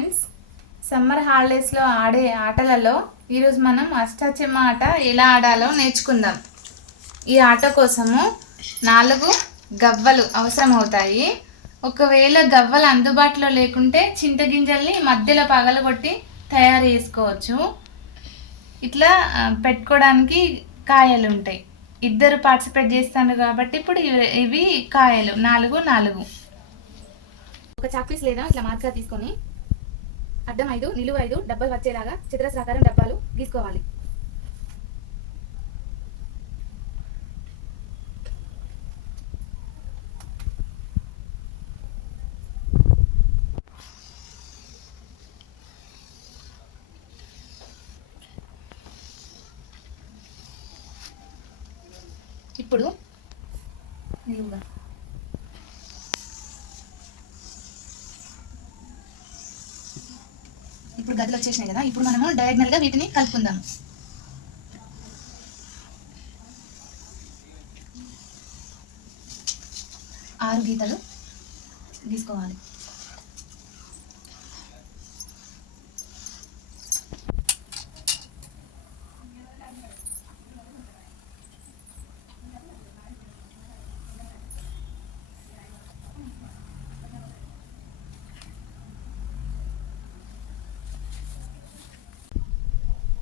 Friends, summer హాలిడేస్లో ఆడే ఆటలలో ఈరోజు మనం అష్టాచెమ్మ ఆట ఎలా ఆడాలో నేర్చుకుందాం. ఈ ఆట కోసము 4 గవ్వలు అవసరం అవుతాయి. ఒకవేళ గవ్వలు అందుబాటులో లేకుంటే చింతగింజల్ని మధ్యలో పగలగొట్టి తయారు చేసుకోవచ్చు. ఇట్లా పెట్టుకోవడానికి కాయలు ఉంటాయి. ఇద్దరు పార్టిసిపేట్ చేస్తారు కాబట్టి ఇప్పుడు ఇవి కాయలు 4 ఒక చాక్ పీస్ లేదా ఇట్లా మార్కర్ తీసుకొని అడ్డం 5 నిలువు 5 డబ్బాలు వచ్చేలాగా చతురస్రాకారం డబ్బాలు గీసుకోవాలి. ఇప్పుడు నిలువుగా ఇప్పుడు గదులు వచ్చేసినాయి కదా. ఇప్పుడు మనము డయాగ్నల్గా వీటిని కలుపుకుందాం. ఆరు గీతలు గీసుకోవాలి.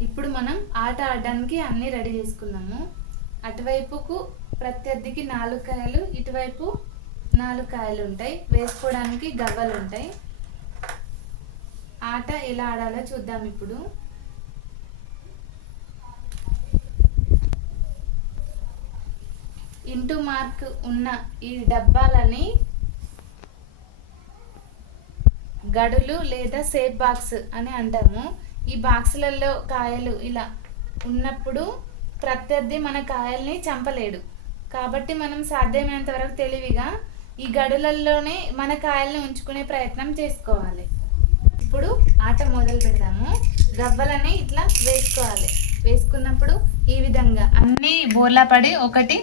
ఇప్పుడు మనం ఆట ఆడడానికి అన్నీ రెడీ చేసుకున్నాము. అటువైపుకు ప్రత్యర్థికి 4 కాయలు, ఇటువైపు 4 కాయలు ఉంటాయి. వేసుకోవడానికి గవ్వలు ఉంటాయి. ఆట ఎలా ఆడాలో చూద్దాం. ఇప్పుడు ఇంటూ మార్క్ ఉన్న ఈ డబ్బాలని గడులు లేదా సేఫ్ బాక్స్ అని అంటాము. ఈ బాక్సులలో కాయలు ఇలా ఉన్నప్పుడు ప్రత్యర్థి మన కాయల్ని చంపలేడు. కాబట్టి మనం సాధ్యమైనంత వరకు తెలివిగా ఈ గడులలోనే మన కాయల్ని ఉంచుకునే ప్రయత్నం చేసుకోవాలి. ఇప్పుడు ఆట మొదలు పెడదాము. గవ్వలని ఇట్లా వేసుకోవాలి. వేసుకున్నప్పుడు ఈ విధంగా అన్నీ బోర్లా పడి ఒకటి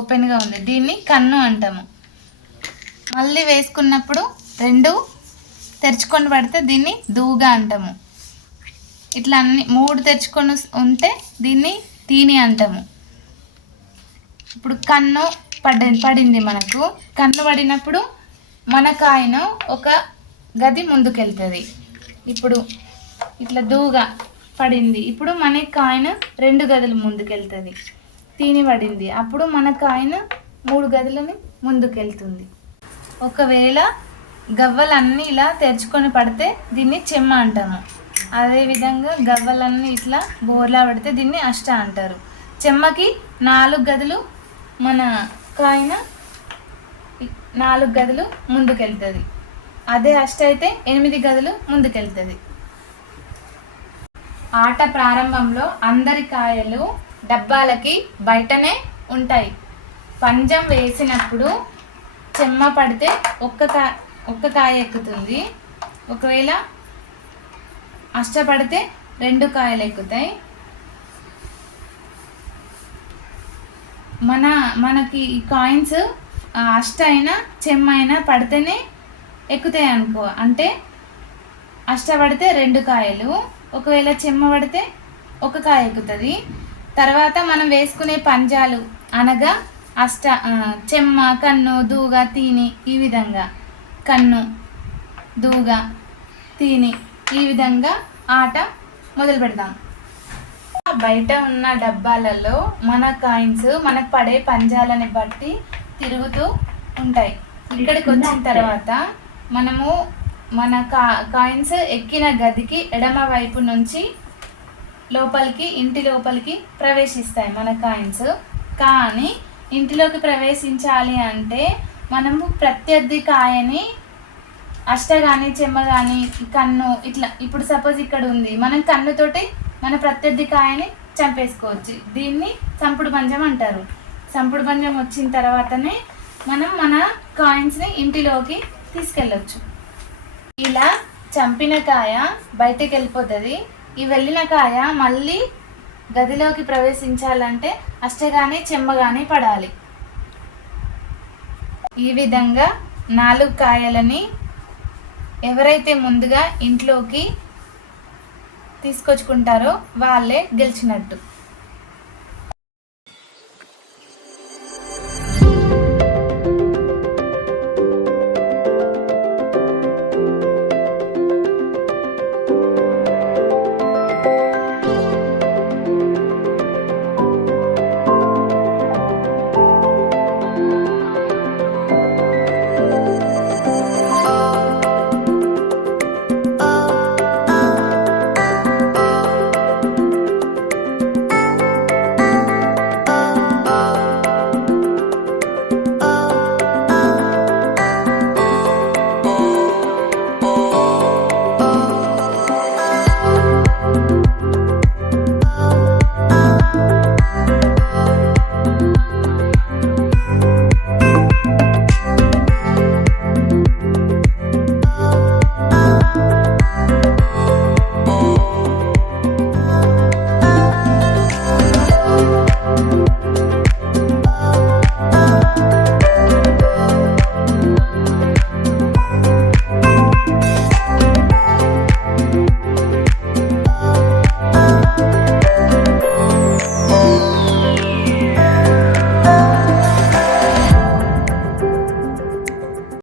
ఓపెన్గా ఉంది. దీన్ని కన్ను అంటాము. మళ్ళీ వేసుకున్నప్పుడు 2 తెరుచుకొని పడితే దీన్ని దూగా అంటాము. ఇట్లా అన్ని 3 తెరుచుకొని ఉంటే దీన్ని తీని అంటాము. ఇప్పుడు కన్ను పడింది. మనకు కన్ను పడినప్పుడు మన కాయను ఒక గది ముందుకెళ్తుంది. ఇప్పుడు ఇట్లా దూగా పడింది. ఇప్పుడు మన కాయను 2 గదులు ముందుకెళ్తుంది. తీని పడింది. అప్పుడు మన కాయను 3 గదులని ముందుకెళ్తుంది. ఒకవేళ గవ్వలన్నీ ఇలా తెరుచుకొని పడితే దీన్ని చెమ్మ అంటాము. అదేవిధంగా గవ్వలన్నీ ఇట్లా బోర్లా పడితే దీన్ని అష్ట అంటారు. చెమ్మకి 4 గదులు, మన కాయన 4 గదులు ముందుకెళ్తుంది. అదే అష్ట అయితే 8 గదులు ముందుకెళ్తుంది. ఆట ప్రారంభంలో అందరి కాయలు డబ్బాలకి బయటనే ఉంటాయి. పంజం వేసినప్పుడు చెమ్మ పడితే ఒక్క కాయ ఎక్కుతుంది. ఒకవేళ అష్టపడితే 2 కాయలు ఎక్కుతాయి. మనకి ఈ కాయిన్స్ అష్ట అయినా చెమ్మ అయినా పడితేనే ఎక్కుతాయి అనుకో. అంటే అష్ట పడితే 2 కాయలు, ఒకవేళ చెమ్మ పడితే 1 కాయ ఎక్కుతుంది. తర్వాత మనం వేసుకునే పంజాలు అనగా చెమ్మ, కన్ను, దూగ, తీని, ఈ విధంగా కన్ను, దూగ, తీని, ఈ విధంగా ఆట మొదలు పెడదాం. బయట ఉన్న డబ్బాలలో మన కాయిన్స్ మనకు పడే పంజాలని బట్టి తిరుగుతూ ఉంటాయి. ఇక్కడికి వచ్చిన తర్వాత మనము మన కాయిన్స్ ఎక్కిన గదికి ఎడమ వైపు నుంచి ఇంటి లోపలికి ప్రవేశిస్తాయి మన కాయిన్స్. కానీ ఇంటిలోకి ప్రవేశించాలి అంటే మనము ప్రత్యర్థి కాయని అష్ట కానీ చెమ్మ కానీ కన్ను ఇట్లా, ఇప్పుడు సపోజ్ ఇక్కడ ఉంది, మనం కన్నుతోటి మన ప్రత్యర్థి కాయని చంపేసుకోవచ్చు. దీన్ని సంపుడు పంజం అంటారు. సంపుడు పంజం వచ్చిన తర్వాతనే మనం మన కాయిన్స్ని ఇంటిలోకి తీసుకెళ్ళచ్చు. ఇలా చంపిన కాయ బయటికి వెళ్ళిపోతుంది. ఈ వెళ్ళిన కాయ మళ్ళీ గదిలోకి ప్రవేశించాలంటే అష్ట కానీ చెమ్మ కానీ పడాలి. ఈ విధంగా 4 కాయలని ఎవరైతే ముందుగా ఇంట్లోకి తీసుకొచ్చుకుంటారో వాళ్ళే గెలిచినట్టు.